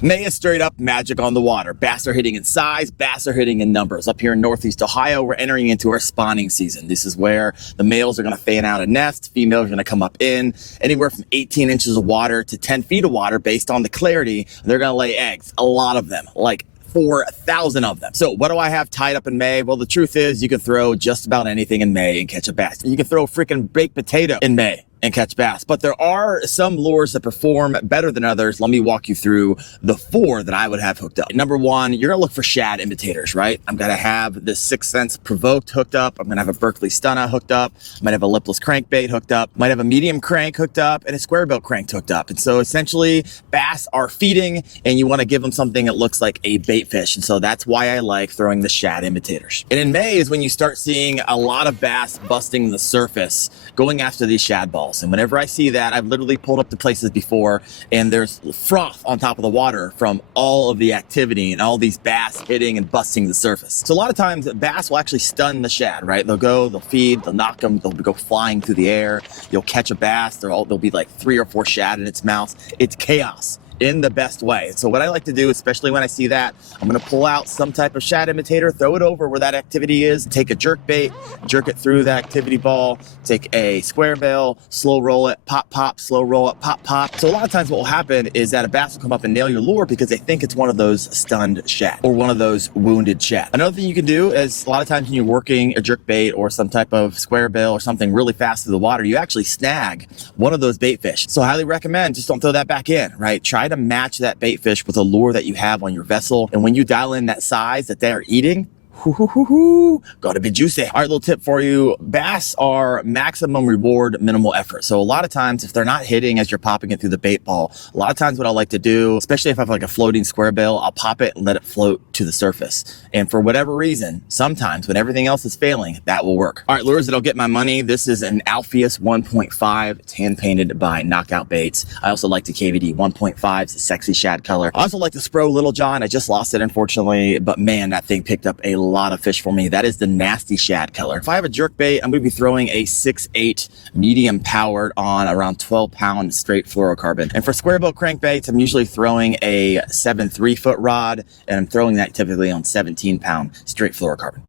May is straight up magic on the water. Bass are hitting in size, bass are hitting in numbers. Up here in Northeast Ohio, we're entering into our spawning season. This is where the males are going to fan out a nest, females are going to come up in anywhere from 18 inches of water to 10 feet of water based on the clarity. They're going to lay eggs, a lot of them, like 4,000 of them. So what do I have tied up in May? Well, the truth is you can throw just about anything in May and catch a bass. You can throw a freaking baked potato in May and catch bass. But there are some lures that perform better than others. Let me walk you through the 4 that I would have hooked up. Number 1, you're gonna look for shad imitators, right? I'm gonna have the 6th Sense Provoked hooked up. I'm gonna have a Berkley Stunna hooked up. I might have a lipless crankbait hooked up. Might have a medium crank hooked up and a square bill crank hooked up. And so essentially bass are feeding and you wanna give them something that looks like a bait fish. And so that's why I like throwing the shad imitators. And in May is when you start seeing a lot of bass busting the surface, going after these shad balls. And whenever I see that, I've literally pulled up to places before and there's froth on top of the water from all of the activity and all these bass hitting and busting the surface. So a lot of times bass will actually stun the shad, right? They'll feed, they'll knock them, they'll go flying through the air. You'll catch a bass, there'll be like 3 or 4 shad in its mouth. It's chaos in the best way. So what I like to do, especially when I see that, I'm gonna pull out some type of shad imitator, throw it over where that activity is, take a jerk bait, jerk it through the activity ball, take a square bill, slow roll it, pop, pop, slow roll it, pop, pop. So a lot of times what will happen is that a bass will come up and nail your lure because they think it's one of those stunned shad or one of those wounded shad. Another thing you can do is a lot of times when you're working a jerk bait or some type of square bill or something really fast through the water, you actually snag one of those bait fish. So I highly recommend just don't throw that back in, right? Try to match that bait fish with a lure that you have on your vessel. And when you dial in that size that they are eating, gotta be juicy. All right, little tip for you. Bass are maximum reward, minimal effort. So a lot of times if they're not hitting as you're popping it through the bait ball, a lot of times what I like to do, especially if I have like a floating square bill, I'll pop it and let it float to the surface. And for whatever reason, sometimes when everything else is failing, that will work. All right, lures that'll get my money. This is an Alpheus 1.5. It's hand painted by Knockout Baits. I also like the KVD 1.5. It's a sexy shad color. I also like the Spro Little John. I just lost it, unfortunately, but man, that thing picked up a lot of fish for me. That is the nasty shad color. If I have a jerk bait, I'm going to be throwing a 6.8 medium powered on around 12-pound straight fluorocarbon. And for square bill crankbaits, I'm usually throwing a 7 3-foot rod, and I'm throwing that typically on 17-pound straight fluorocarbon.